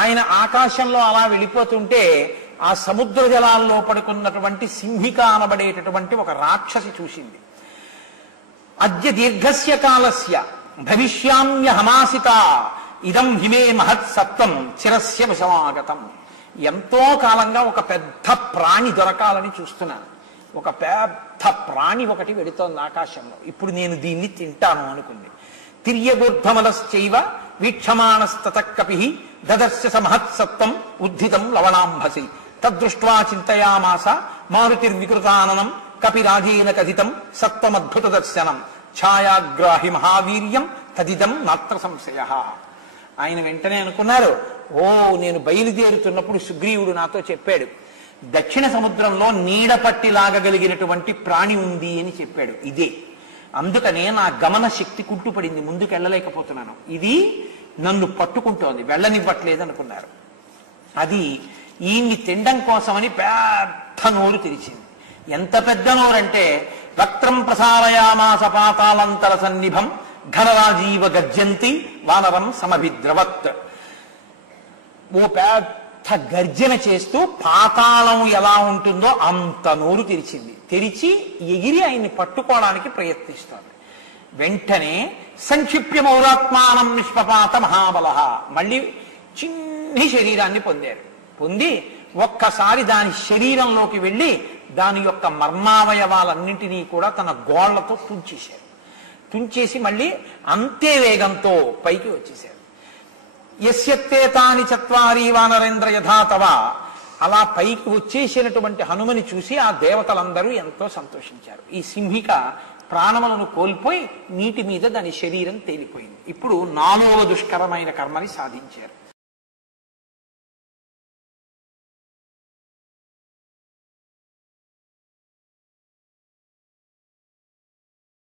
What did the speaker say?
ఆయన ఆకాశంలో అలా వెళ్ళిపోతుంటే ఆ సముద్ర జలాల్లో పడుకున్నటువంటి సింహిక అనబడేటటువంటి ఒక రాక్షసి చూసింది. అద్య దీర్ఘస్య కాలస్య భవిష్యామ్య హమాసిత ఇదం హిమే మహత్సత్వం చిరస్య విషమాగతం. ఎంతో కాలంగా ఒక పెద్ద ప్రాణి దొరకాలని చూస్తున్నాను. ఒక పెద్ద ప్రాణి ఒకటి వెడుతోంది ఆకాశంలో. ఇప్పుడు నేను దీన్ని తింటాను అనుకుంది. తిర్యగూర్ధమలశ్చైవ వీక్షమాణస్తత కపి దదర్శ మహత్సత్వం ఉద్ధితం లవణాంభసి తద్దృష్ట్వా చింతయామాస మారుతిర్వికృతాననం కపిరాజేన కథితం సత్వమద్భుత దర్శనం ఛాయాగ్రాహి మహావీర్యం తదిదం నాత్ర సంశయ. ఆయన వెంటనే అనుకున్నారు, ఓ నేను బయలుదేరుతున్నప్పుడు సుగ్రీవుడు నాతో చెప్పాడు, దక్షిణ సముద్రంలో నీడ పట్టి లాగగలిగినటువంటి ప్రాణి ఉంది అని చెప్పాడు. ఇదే, అందుకనే నా గమన శక్తి కుంటుపడింది, ముందుకెళ్ళలేకపోతున్నాను. ఇది నన్ను పట్టుకుంటోంది, వెళ్ళనివ్వట్లేదు అనుకున్నారు. అది ఈయన్ని తినడం కోసమని పెద్ద నోరు తెరిచింది. ఎంత పెద్ద నోరంటే వక్త్రం ప్రసారయామాస పాతాళంతర సన్నిభం ఘనరాజీవ గర్జంతి వానరం సమభిద్రవత్. ఓ పెద్ద గర్జన చేస్తూ పాతాళం ఎలా ఉంటుందో అంత నోరు తెరిచింది. తెరిచి ఎగిరి ఆయన్ని పట్టుకోవడానికి ప్రయత్నిస్తోంది. వెంటనే సంక్షిప్య మౌరాత్మానం నిష్పపాత మహాబల. మళ్ళీ చిన్ని శరీరాన్ని పొంది ఒక్కసారి దాని శరీరంలోకి వెళ్ళి దాని యొక్క మర్మావయవాలన్నింటినీ కూడా తన గోళ్లతో తుంచేశారు. తుంచేసి మళ్ళీ అంతే వేగంతో పైకి వచ్చేశారు. యస్యత్తే తాని చత్వారీ వానరేంద్ర యథాతవ. అలా పైకి వచ్చేసినటువంటి హనుమని చూసి ఆ దేవతలందరూ ఎంతో సంతోషించారు. ఈ సింహిక ప్రాణములను కోల్పోయి నీటి మీద దాని శరీరం తేలిపోయింది. ఇప్పుడు 4వ దుష్కరమైన కర్మని సాధించారు.